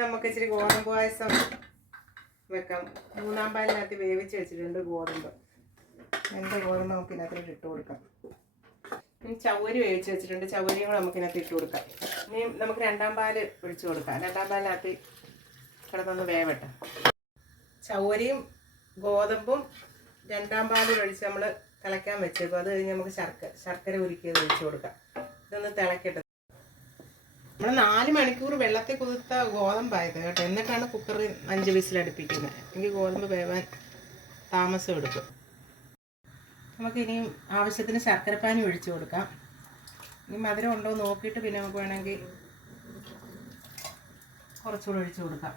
നമുക്ക് ഇച്ചിരി ഗോതമ്പ് പായസം വെക്കാം. 3-ാം പാലിനകത്ത് വേവിച്ച് വെച്ചിട്ടുണ്ട് ഗോതമ്പ്. എൻ്റെ ഗോതമ്പ് നമുക്ക് ഇതിനകത്തോട്ട് ഇട്ട് കൊടുക്കാം. ഇനി ചവ്വരി വേവിച്ച് വെച്ചിട്ടുണ്ട്. ചവ്വരിയും കൂടെ നമുക്ക് ഇതിനകത്ത് ഇട്ട് കൊടുക്കാം. ഇനി നമുക്ക് 2-ാം പാല് ഒഴിച്ച് കൊടുക്കാം. 2-ാം പാലിനകത്ത് കിടന്നൊന്ന് വേവട്ടെ. ചവ്വരിയും ഗോതമ്പും 2-ാം പാലിൽ ഒഴിച്ച് നമ്മൾ തിളയ്ക്കാൻ വെച്ചേക്കും. അത് കഴിഞ്ഞ് നമുക്ക് ശർക്കര ഉരുക്കിയത് ഒഴിച്ച് കൊടുക്കാം. ഇതൊന്ന് തിളക്കട്ടെ. നമ്മൾ 4 മണിക്കൂർ വെള്ളത്തിൽ കുതിർത്ത ഗോതമ്പായത് കേട്ടോ. എന്നിട്ടാണ് കുക്കറിൽ 5 വിസിലടുപ്പിക്കുന്നത്. എങ്കിൽ ഗോതമ്പ് വേവാൻ താമസം എടുക്കും. നമുക്കിനിയും ആവശ്യത്തിന് ശർക്കരപ്പാനി ഒഴിച്ച് കൊടുക്കാം. ഇനി മധുരം ഉണ്ടോ നോക്കിയിട്ട് പിന്നെ നമുക്ക് വേണമെങ്കിൽ കുറച്ചുകൂടെ ഒഴിച്ച് കൊടുക്കാം.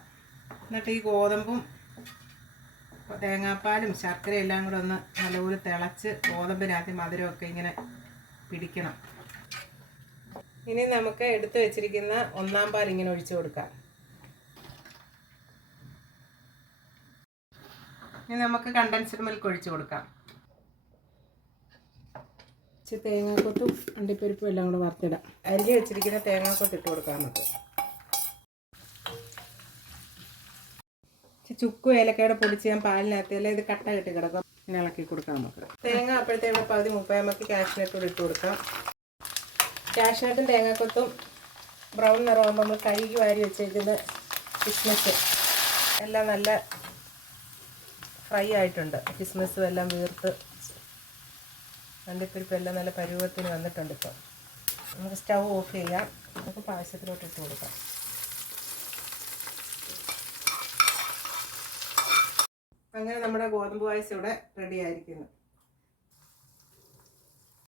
എന്നിട്ട് ഈ ഗോതമ്പും തേങ്ങാപ്പാലും ശർക്കരയും എല്ലാം കൂടെ ഒന്ന് നല്ലപോലെ തിളച്ച് ഗോതമ്പിനകത്ത് മധുരമൊക്കെ ഇങ്ങനെ പിടിക്കണം. ഇനി നമുക്ക് എടുത്തു വെച്ചിരിക്കുന്ന 1-ാം പാൽ ഇങ്ങനെ ഒഴിച്ചു കൊടുക്കാം. ഇനി നമുക്ക് കണ്ടൻസ്ഡ് മിൽക്ക് ഒഴിച്ചു കൊടുക്കാം. ഇച്ചിരി തേങ്ങാക്കൊത്തും അണ്ടിപ്പരിപ്പും എല്ലാം കൂടെ വറുത്തിടാം. അരിഞ്ഞ് വെച്ചിരിക്കുന്ന തേങ്ങാക്കൊത്ത് ഇട്ട് കൊടുക്കാം. നമുക്ക് ചുക്കും ഏലക്കയുടെ പൊടിച്ച് ഞാൻ പാലിനകത്ത് അല്ല ഇത് കട്ട കെട്ടി കിടക്കാം. ഇങ്ങനെ ഇളക്കി കൊടുക്കാം. നമുക്ക് തേങ്ങ അപ്പോഴത്തേക്ക് പകുതി മുപ്പായി നമുക്ക് കാഷ്നട്ടോട് ഇട്ട് കൊടുക്കാം. കാഷ്നട്ടും തേങ്ങാക്കൊത്തും ബ്രൗൺ നിറമാകുമ്പോൾ നമ്മൾ കഴുകി വാരി വെച്ചേക്കുന്ന കിസ്മിസ് എല്ലാം നല്ല ഫ്രൈ ആയിട്ടുണ്ട്. കിസ്മിസും എല്ലാം വീർത്ത് അണ്ടിപ്പരിപ്പും എല്ലാം നല്ല പരുവത്തിന് വന്നിട്ടുണ്ട്. ഇപ്പോൾ നമുക്ക് സ്റ്റൗ ഓഫ് ചെയ്യാം. നമുക്ക് പായസത്തിലോട്ട് ഇട്ട് കൊടുക്കാം. അങ്ങനെ നമ്മുടെ ഗോതമ്പ് പായസം ഇവിടെ റെഡി ആയിരിക്കുന്നു.